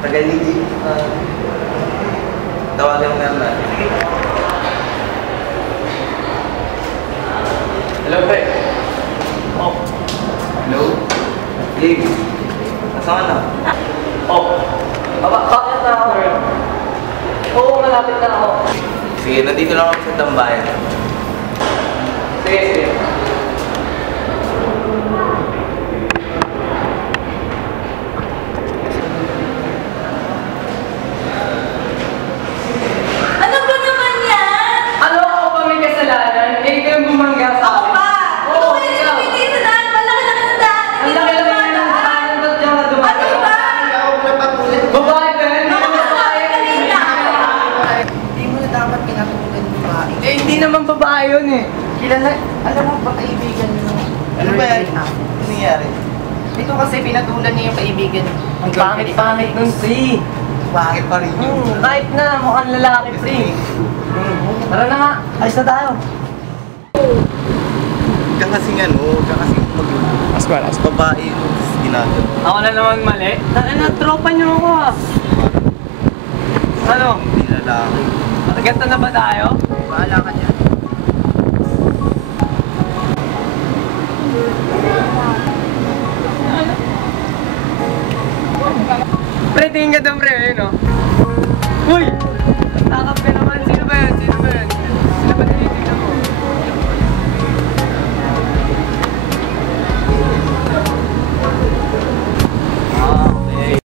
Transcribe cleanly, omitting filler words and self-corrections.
Tagaligi. Tawagan mo naman. Hello, pre. Oh. Hello? Dave. Nasaan ka na? Oh. Bakit na ako? Oo, malapit na ako. Sige, nandito lang ako sa tambayan. Sige, sige. Ano ba naman yan? Ano ako ba may kasalanan? Eh, ikaw yung bumangga sa Ako akin. ba? Ano ba yung lumiti sa daan? Malaki-laki ng daan. Ang laki-laki ng daan. Ba't diyan ka dumaan? Ano ba? Babae ba yan? Hindi naman babae. Hindi mo na dapat pinatulan yung babae. Eh, hindi naman babae yun eh. Kilala, alam mo ba kaibigan mo? Ano ba yan? Ano nangyari? Dito kasi pinatulan niya yung kaibigan. Ang pangit-pangit nun, pre. Bakit pa rin yun? Kahit na, mukhang lalaki, pre. Tara na nga, ayos na tayo. Ka kasing ano, ka kasing mas babae yung ginagawa. Ako na naman mali. Na tropa niyo ako ah. Ano? Hindi lalaki. Maganda na ba tayo? Bahala ka dyan.